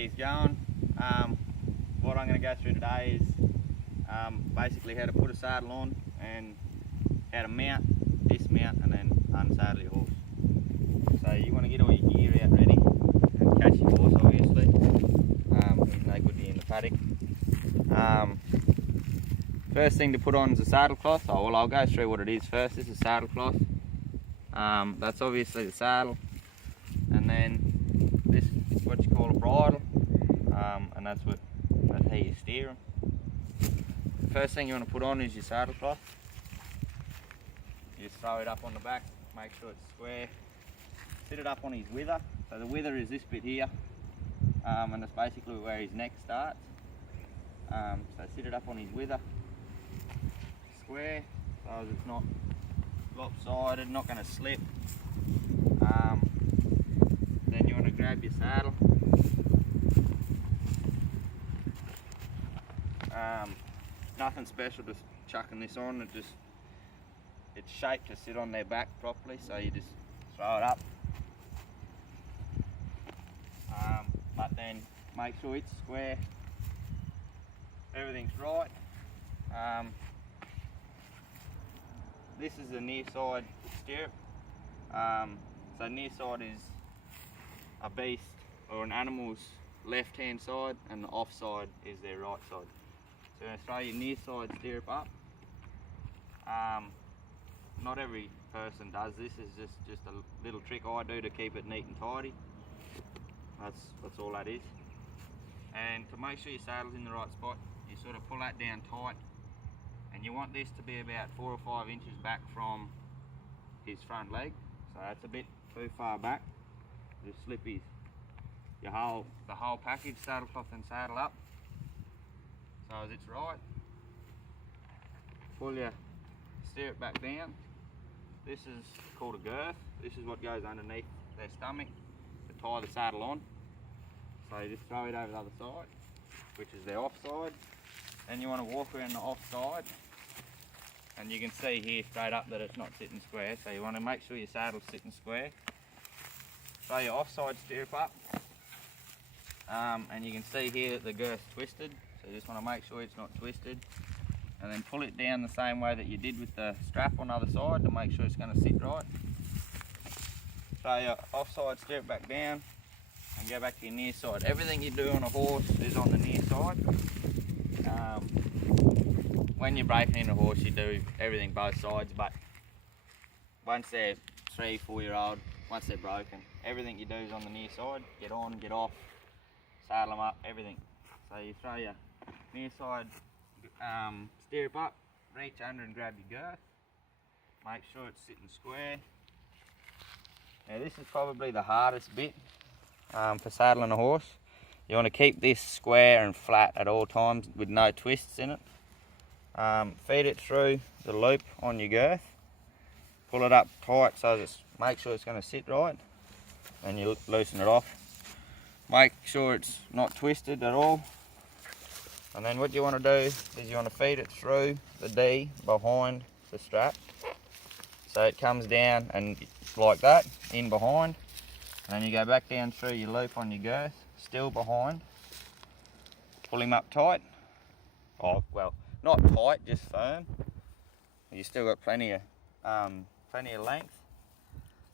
he's going. What I'm going to go through today is basically how to put a saddle on and how to mount, dismount and then unsaddle your horse. So you want to get all your gear out ready and catch your horse obviously. He's no good in the paddock. First thing to put on is a saddle cloth. I'll go through what it is first. This is saddle cloth. That's obviously the saddle, and then this is what you call a bridle, and that's how you steer them. The first thing you want to put on is your saddle cloth. You just throw it up on the back, make sure it's square. Sit it up on his wither. So the wither is this bit here, and it's basically where his neck starts. So sit it up on his wither, square, so it's not lopsided, not going to slip. Then you want to grab your saddle. Nothing special, just chucking this on. It's shaped to sit on their back properly, so you just throw it up. But then make sure it's square, everything's right. This is the near side stirrup. So near side is a beast or an animal's left hand side, and the off side is their right side. So you're going to throw your near side stirrup up. Not every person does this. It's just a little trick I do to keep it neat and tidy. That's all that is. And to make sure your saddle's in the right spot, you sort of pull that down tight, and you want this to be about 4 or 5 inches back from his front leg. So that's a bit too far back. Just slip the whole package, saddle cloth and saddle up, so as it's right. Pull your stirrup back down. This is called a girth. This is what goes underneath their stomach to tie the saddle on. So you just throw it over the other side, which is the off side. Then you want to walk around the off side, and you can see here straight up that it's not sitting square, so you want to make sure your saddle's sitting square. Throw your offside stirrup up, and you can see here that the girth's twisted, so you just want to make sure it's not twisted, and then pull it down the same way that you did with the strap on the other side to make sure it's going to sit right. Throw your offside stirrup back down and go back to your near side. Everything you do on a horse is on the near side. When you're breaking in a horse, you do everything both sides, but once they're 3, 4 year old, once they're broken, everything you do is on the near side. Get on, get off, saddle them up, everything. So you throw your near side stirrup up, reach under and grab your girth, make sure it's sitting square. Now this is probably the hardest bit for saddling a horse. You want to keep this square and flat at all times with no twists in it. Feed it through the loop on your girth, pull it up tight so that make sure it's going to sit right, and you loosen it off. Make sure it's not twisted at all, and then what you want to do is you want to feed it through the D behind the strap, so it comes down and like that in behind, and then you go back down through your loop on your girth, still behind. Pull him up tight. Oh well, not tight, just firm. You still got plenty of length.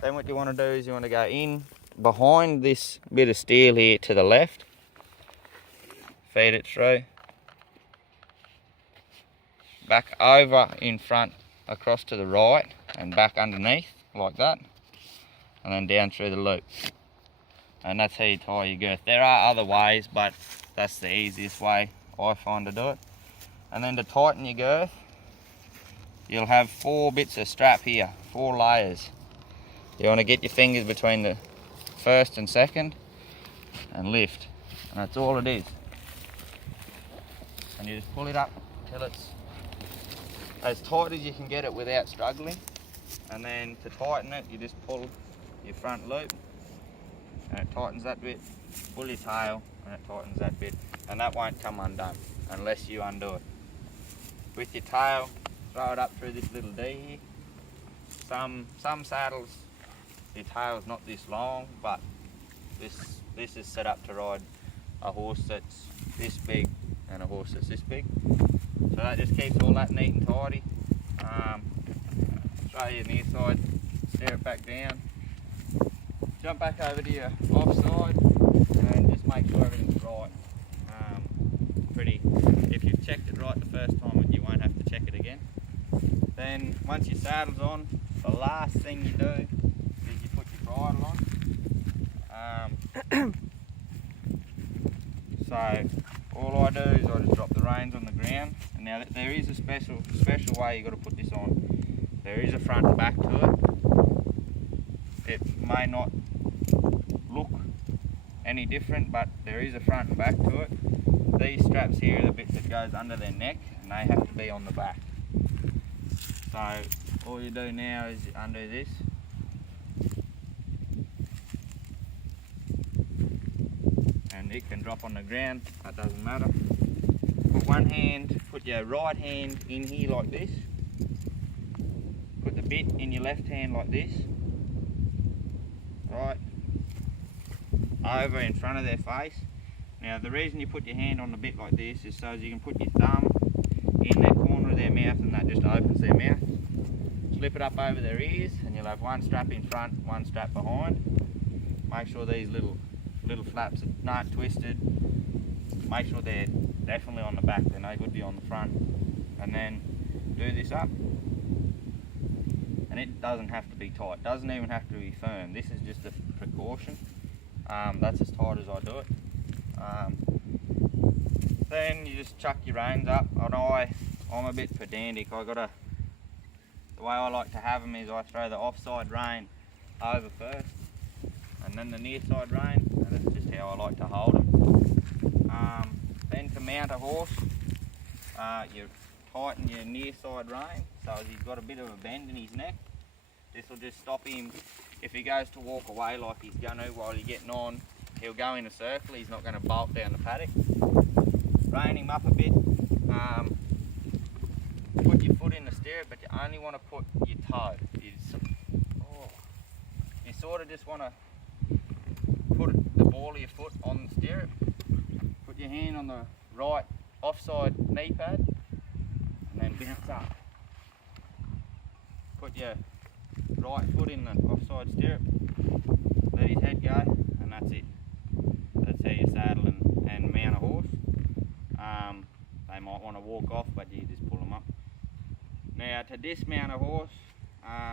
Then what you want to do is you want to go in behind this bit of steel here to the left. Feed it through. Back over in front, across to the right, and back underneath like that, and then down through the loop. And that's how you tie your girth. There are other ways, but that's the easiest way I find to do it. And then to tighten your girth, you'll have 4 bits of strap here, 4 layers. You want to get your fingers between the first and second and lift, and that's all it is. And you just pull it up till it's as tight as you can get it without struggling. And then to tighten it, you just pull your front loop and it tightens that bit. Pull your tail and it tightens that bit, and that won't come undone unless you undo it. With your tail, throw it up through this little D here. Some saddles, your tail's not this long, but this is set up to ride a horse that's this big and a horse that's this big. So that just keeps all that neat and tidy. Show you near side, steer it back down, jump back over to your offside and just make sure everything's right. If you've checked it right the first time, you won't have to check it again. Then once your saddle's on, the last thing you do is you put your bridle on. So all I do is I just drop the reins on the ground. And now there is a special way you got to put this on. There is a front and back to it. It may not look any different, but there is a front and back to it. These straps here are the bits that goes under their neck, and they have to be on the back. So all you do now is undo this. And it can drop on the ground, that doesn't matter. Put one hand, put your right hand in here like this. Put the bit in your left hand like this. Right over in front of their face. Now the reason you put your hand on the bit like this is so as you can put your thumb in that corner of their mouth, and that just opens their mouth. Slip it up over their ears and you'll have one strap in front, one strap behind. Make sure these little flaps aren't twisted. Make sure they're definitely on the back, they're no good to be on the front. And then do this up. And it doesn't have to be tight, doesn't even have to be firm. This is just a precaution. That's as tight as I do it. Then you just chuck your reins up. And I'm a bit pedantic. The way I like to have them is I throw the offside rein over first, and then the near side rein, and that's just how I like to hold them. Then to mount a horse, you tighten your near side rein so as he's got a bit of a bend in his neck. This will just stop him if he goes to walk away like he's going to while you're getting on. He'll go in a circle, he's not going to bolt down the paddock. Rein him up a bit. Put your foot in the stirrup, but you only want to put your toe. You sort of just want to put the ball of your foot on the stirrup. Put your hand on the right offside knee pad and then bounce up. Put your right foot in the offside stirrup, let his head go, and that's it. That's how you saddle and mount a horse. They might want to walk off, but you just pull them up. Now to dismount a horse,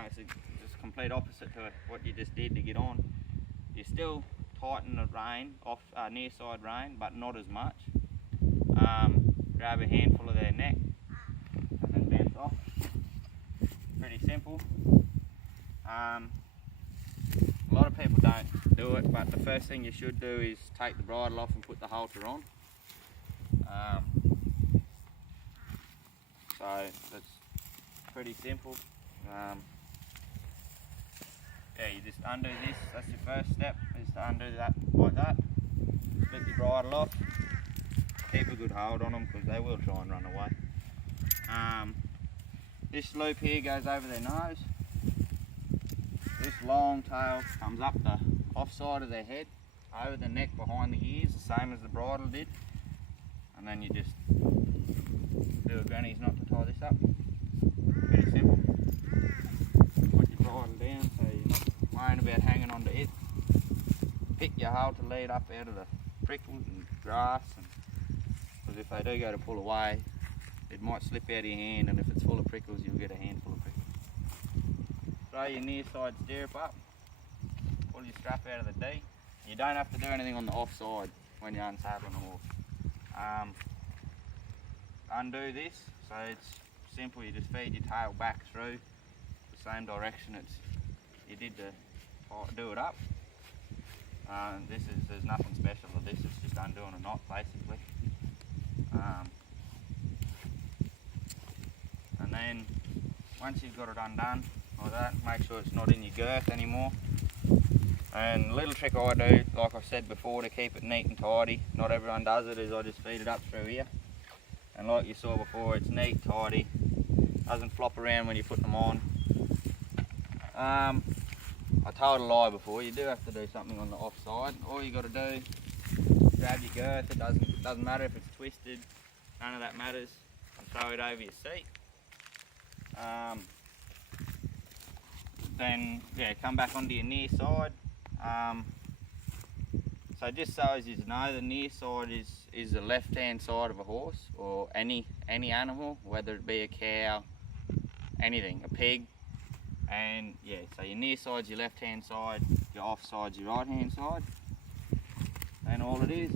it's just complete opposite to what you just did to get on. You still tighten the rein, near side rein, but not as much. Grab a handful of their neck and then bounce off. Pretty simple. A lot of people don't do it, but the first thing you should do is take the bridle off and put the halter on. So that's pretty simple. Yeah, you just undo this, that's your first step, is to undo that like that. Slip your bridle off, keep a good hold on them because they will try and run away. This loop here goes over their nose. This long tail comes up the offside of their head, over the neck behind the ears, the same as the bridle did. And then you just do a granny's knot to tie this up. Pretty simple. Put your bridle down so you're not worrying about hanging onto it. Pick your halter lead up out of the prickles and grass, because if they do go to pull away, it might slip out of your hand, and if it's full of prickles, you'll get a handful of prickles. Throw your near side stirrup up, pull your strap out of the D. You don't have to do anything on the offside when you're unsaddling a horse. Undo this, so it's simple. You just feed your tail back through the same direction you did to do it up. There's nothing special with this. It's just undoing a knot basically. And then once you've got it undone like that, make sure it's not in your girth anymore. And a little trick I do, like I said before, to keep it neat and tidy, not everyone does it, is I just feed it up through here. And like you saw before, it's neat, tidy, doesn't flop around when you put them on. I told a lie before, you do have to do something on the offside. All you got to do grab your girth. It doesn't matter if it's twisted. None of that matters. And throw it over your seat. Then yeah, come back onto your near side. So just so as you know, the near side is the left hand side of a horse or any animal, whether it be a cow, anything, a pig. And yeah, so your near side's your left hand side, your off side's your right hand side. And all it is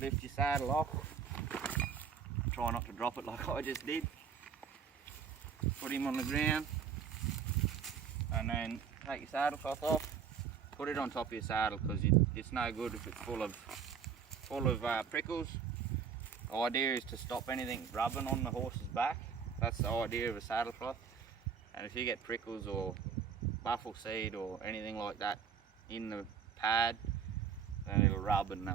lift your saddle off. Try not to drop it like I just did. Put him on the ground, and then take your saddle cloth off. Put it on top of your saddle because it's no good if it's full of prickles. The idea is to stop anything rubbing on the horse's back. That's the idea of a saddle cloth. And if you get prickles or buffle seed or anything like that in the pad, then it'll rub and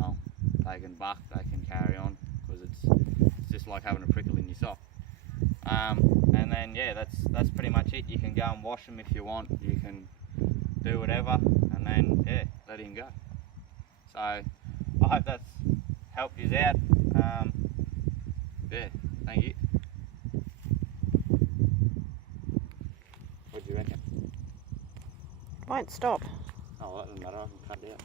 they can buck, they can carry on, because it's just like having a prickle in your sock. And then yeah, that's pretty much it. You can go and wash them if you want. You can do whatever, and then yeah, let him go. So I hope that's helped you out. Yeah, thank you. What do you reckon? Won't stop. Oh, that doesn't matter. I can cut it out.